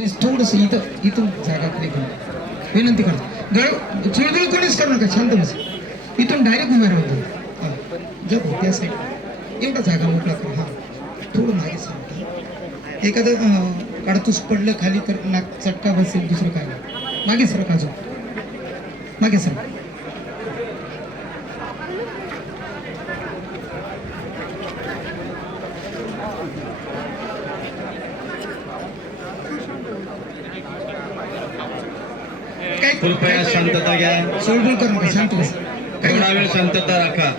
Please थोडस इथून जागा खाली करा विनंती करतो. चुळबुळ कोणीच करू नका, शांत बस. इथून डायरेक्ट उभे राहतो. जप त्या साईड एवढा जागा मोकळा करा. हा थोडं मागे सरका. एखादं काडतूस पडलं खाली तर नाक चटका बसेल, दुसरं काय नाही. मागे सरका, अजून मागे सरका. कृपया शांतता घ्या. चुळबुळ करू नका, शांत बस. थोडा वेळ शांतता राखा.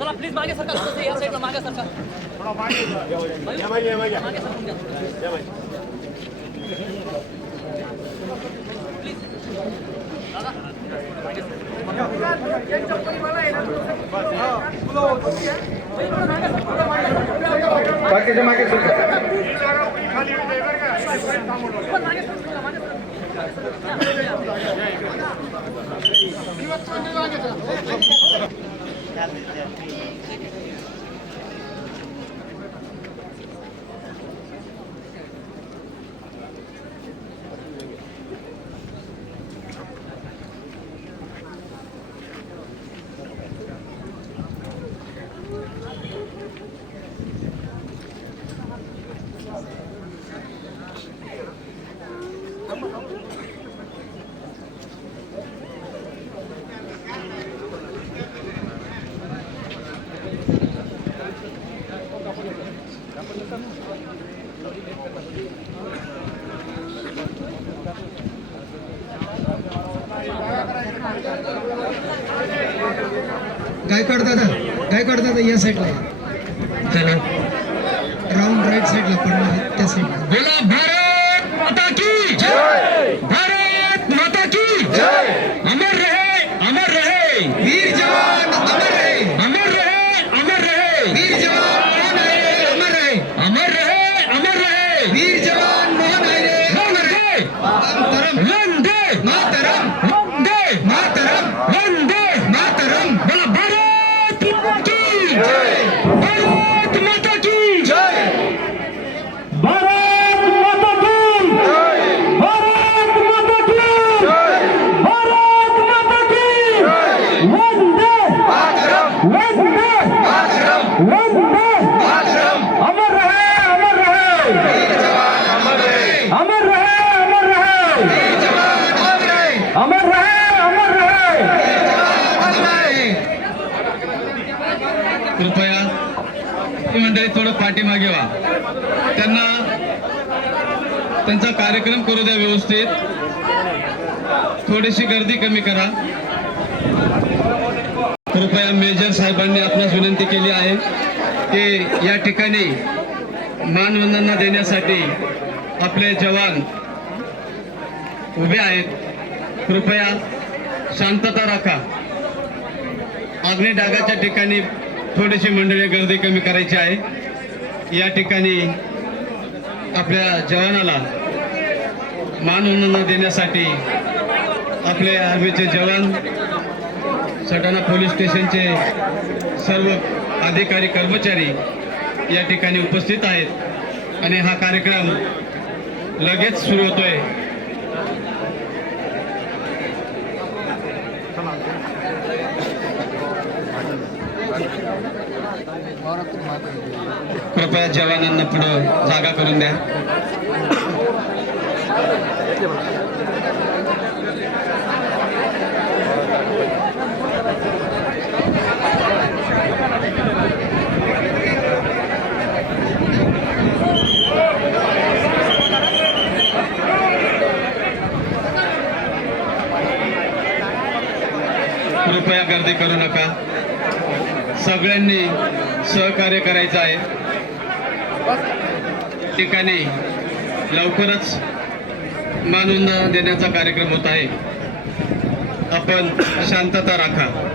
चला प्लीज मागे सरका, थोडंसं या साईडला मागे सरका. थोडा मागे मागे सरकून द्या. प्लीज दादा बाकीचे मागे सरका. गायकवाड दादा या साईडला चला. राऊंड राईट साईडला पडणार त्या साईडला. बोला भारत माता की जय. भारत माता की जय. अमर रहे वीर जवान, अमर रहे. अमर रहे वीर जवान मोहन आयरे, अमर रहे. अमर रहे वीर जवान मोहन आयरे, वंदे मातरम. वंदे मातरम. वंदे मातरम. बोला भारत माता की जय. भारत माता की जय. भारत माता की जय. भारत माता की जय. भारत माता की जय. वंदे मातरम. वंदे वंदे अमर रहे. वीर जवान अमर रहे. अमर रहे. वीर जवान अमर रहे. अमर रहे. वीर जवान अमर रहे. कृपया ही मंडळी थोडं पाठीमागे व्हा. त्यांना त्यांचा कार्यक्रम करू द्या व्यवस्थित. थोडीशी गर्दी कमी करा. कृपया मेजर साहेबांनी आपणास विनंती केली आहे की या ठिकाणी मानवंदना देण्यासाठी आपले जवान उभे आहेत. कृपया शांतता राखा. अग्निडागाच्या ठिकाणी थोडीशी मंडळी गर्दी कमी करायची आहे. या ठिकाणी आपल्या जवानाला मानवंदना देण्यासाठी आपले आर्मीचे जवान, सटाणा पोलीस स्टेशनचे सर्व अधिकारी कर्मचारी या ठिकाणी उपस्थित आहेत आणि हा कार्यक्रम लगेच सुरू होतोय. कृपया जवानांना पुढे जागा करून द्या. गर्दी करू नका. सगळ्यांनी सहकार्य करायचं आहे. ठिकाणी लवकरच मानवंदना देण्याचा कार्यक्रम होत आहे. आपण शांतता राखा.